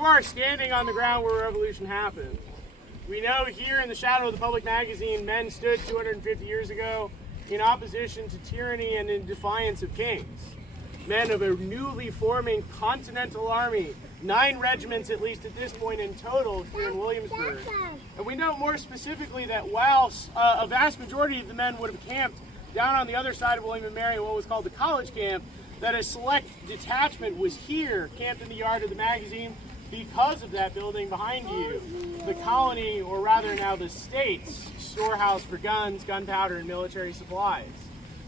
You are standing on the ground where revolution happened. We know here in the shadow of the Public magazine, men stood 250 years ago in opposition to tyranny and in defiance of kings. Men of a newly forming Continental Army, 9 regiments at least at this point in total here in Williamsburg. And we know more specifically that while a vast majority of the men would have camped down on the other side of William and Mary, what was called the college camp, that a select detachment was here, camped in the yard of the magazine, because of that building behind you, the colony, or rather now the state's storehouse for guns, gunpowder, and military supplies.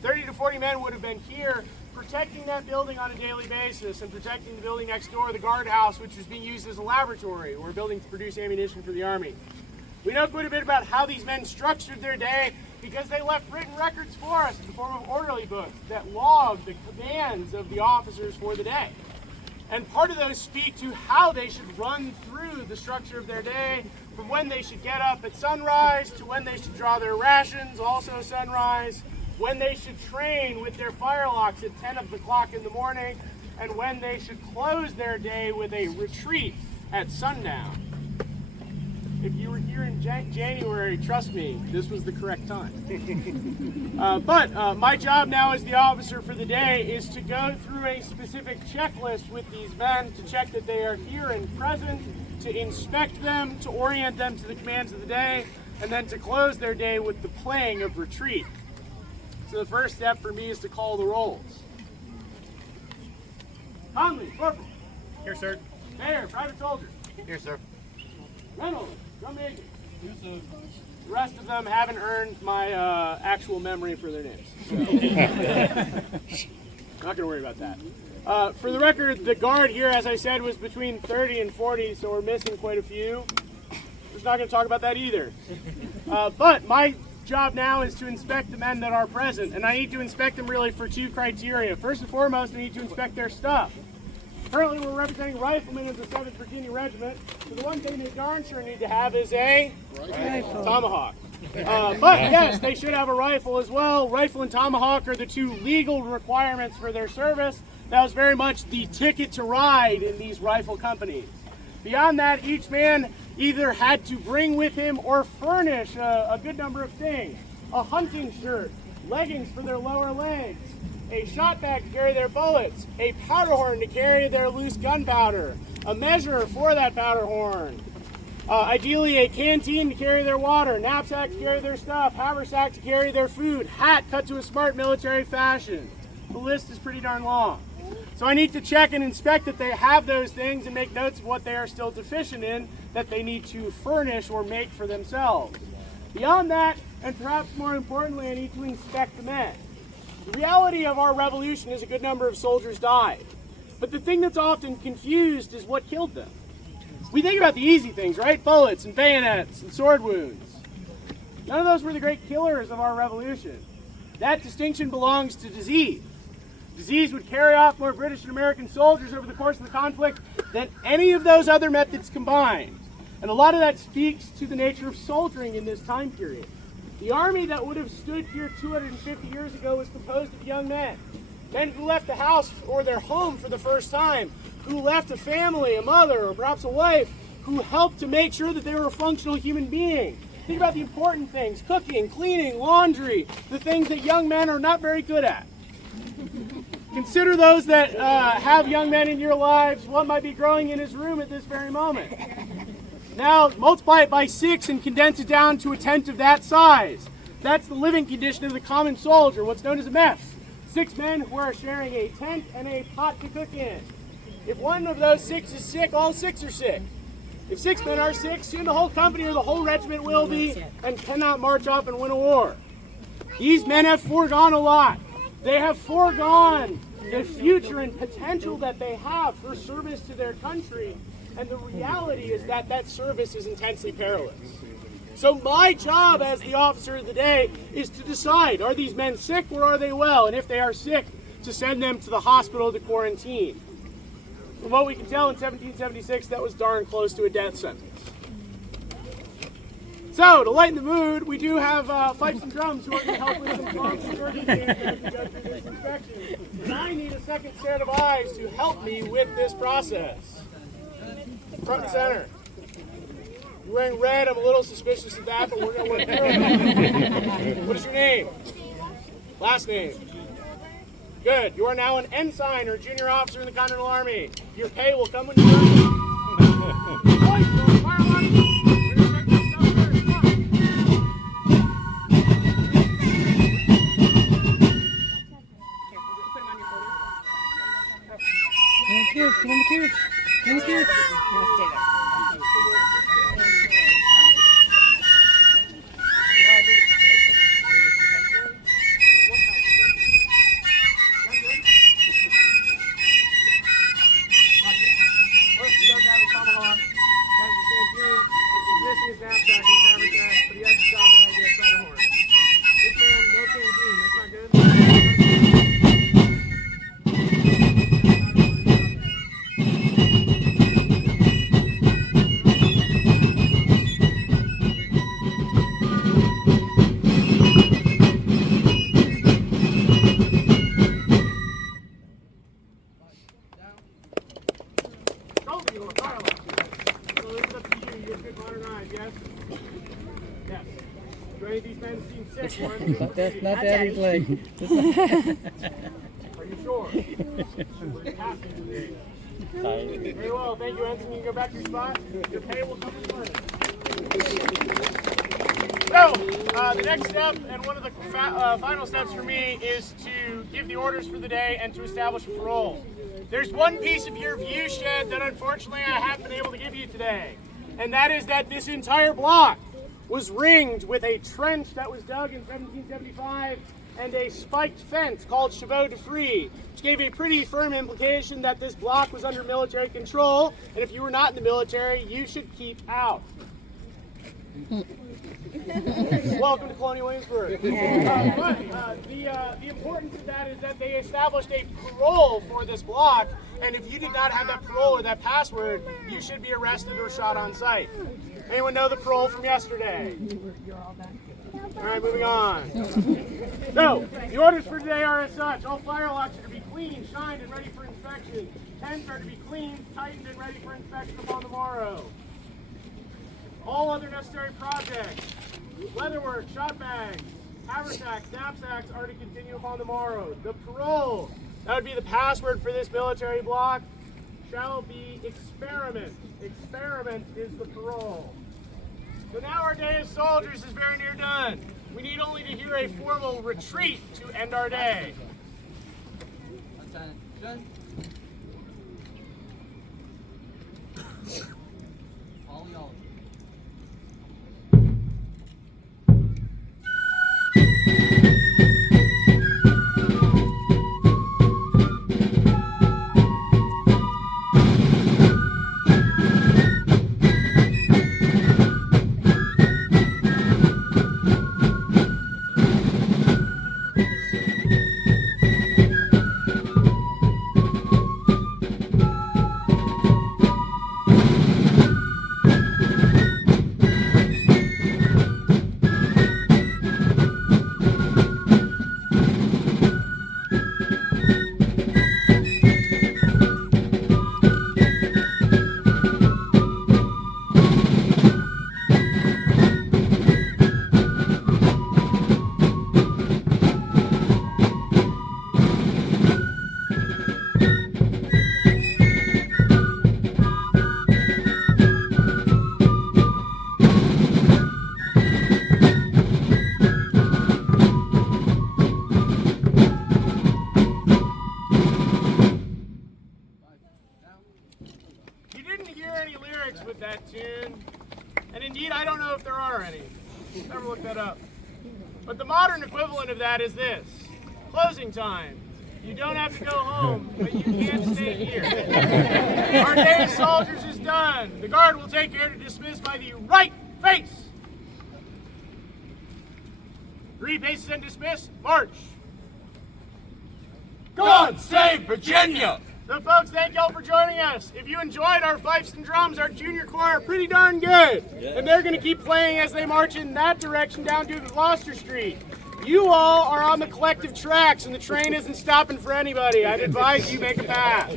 30 to 40 men would have been here protecting that building on a daily basis and protecting the building next door, the guardhouse, which was being used as a laboratory or a building to produce ammunition for the Army. We know quite a bit about how these men structured their day because they left written records for us in the form of orderly books that logged the commands of the officers for the day. And part of those speak to how they should run through the structure of their day, from when they should get up at sunrise to when they should draw their rations, also sunrise, when they should train with their firelocks at 10 o'clock in the morning, and when they should close their day with a retreat at sundown. If you were here in January, trust me, this was the correct time. But my job now as the officer for the day is to go through a specific checklist with these men to check that they are here and present, to inspect them, to orient them to the commands of the day, and then to close their day with the playing of retreat. So the first step for me is to call the rolls. Conley, Corporal. Here, sir. Mayor, Private Soldier. Here, sir. Reynolds, Drum Major. The rest of them haven't earned my actual memory for their names. So. Not going to worry about that. For the record, the guard here, as I said, was between 30 and 40, so we're missing quite a few. We're not going to talk about that either. But my job now is to inspect the men that are present, and I need to inspect them really for 2 criteria. First and foremost, I need to inspect their stuff. Currently, we're representing riflemen of the 7th Virginia Regiment, so the one thing they darn sure need to have is a tomahawk. But yes, they should have a rifle as well. Rifle and tomahawk are the 2 legal requirements for their service. That was very much the ticket to ride in these rifle companies. Beyond that, each man either had to bring with him or furnish a good number of things. A hunting shirt, leggings for their lower legs, a shot bag to carry their bullets, a powder horn to carry their loose gunpowder, a measure for that powder horn, ideally a canteen to carry their water, knapsack to carry their stuff, haversack to carry their food, hat cut to a smart military fashion. The list is pretty darn long. So I need to check and inspect that they have those things and make notes of what they are still deficient in that they need to furnish or make for themselves. Beyond that, and perhaps more importantly, I need to inspect the men. The reality of our revolution is a good number of soldiers died. But the thing that's often confused is what killed them. We think about the easy things, right? Bullets and bayonets and sword wounds. None of those were the great killers of our revolution. That distinction belongs to disease. Disease would carry off more British and American soldiers over the course of the conflict than any of those other methods combined. And a lot of that speaks to the nature of soldiering in this time period. The army that would have stood here 250 years ago was composed of young men. Men who left the house or their home for the first time, who left a family, a mother, or perhaps a wife, who helped to make sure that they were a functional human being. Think about the important things: cooking, cleaning, laundry, the things that young men are not very good at. Consider those that have young men in your lives. One might be growing in his room at this very moment. Now multiply it by 6 and condense it down to a tenth of that size. That's the living condition of the common soldier, what's known as a mess. 6 men who are sharing a tent and a pot to cook in. If one of those 6 is sick, all 6 are sick. If 6 men are sick, soon the whole company or the whole regiment will be and cannot march off and win a war. These men have foregone a lot. They have foregone the future and potential that they have for service to their country. And the reality is that that service is intensely perilous. So my job as the officer of the day is to decide, are these men sick or are they well? And if they are sick, to send them to the hospital to quarantine. From what we can tell, in 1776, that was darn close to a death sentence. So, to lighten the mood, we do have Fifes and Drums who are going to help with some songs and circumstances as we go through this inspection. And I need a second set of eyes to help me with this process. front and center. You're wearing red. I'm a little suspicious of that, but we're going to work through it. What is your name? Last name? Good. You are now an ensign or junior officer in the Continental Army. Your pay will come when you earn Get on the couch. Get on the couch. Stay there. Not that he's like. Are you sure? Very well, thank you, Ensign. You can go back to your spot. Your pay will come in the morning. So, the next step, and one of the final steps for me, is to give the orders for the day and to establish a parole. There's one piece of your view shed that unfortunately I haven't been able to give you today, and that is that this entire block was ringed with a trench that was dug in 1775 and a spiked fence called chevaux de frise, which gave a pretty firm implication that this block was under military control, and if you were not in the military, you should keep out. Welcome to Colonial Williamsburg. The importance of that is that they established a parole for this block, and if you did not have that parole or that password, you should be arrested or shot on sight. Anyone know the parole from yesterday? All right, moving on. So, the orders for today are as such. All firelocks are to be cleaned, shined, and ready for inspection. Tents are to be cleaned, tightened, and ready for inspection upon the morrow. All other necessary projects, leatherwork, shot bags, haversacks, knapsacks are to continue upon the morrow. The parole, that would be the password for this military block, shall be experiment. Experiment is the parole. So now our day as soldiers is very near done. We need only to hear a formal retreat to end our day. With that tune, and indeed I don't know if there are any. Never looked that up. But the modern equivalent of that is this: closing time. You don't have to go home, but you can stay here. Our day as soldiers is done. The guard will take care to dismiss by the right face. 3 paces and dismiss. March. God save Virginia! So folks, thank y'all for joining us. If you enjoyed our fifes and drums, our junior choir are pretty darn good. Yeah. And they're going to keep playing as they march in that direction down to Gloucester Street. You all are on the collective tracks and the train isn't stopping for anybody. I'd advise you make a pass.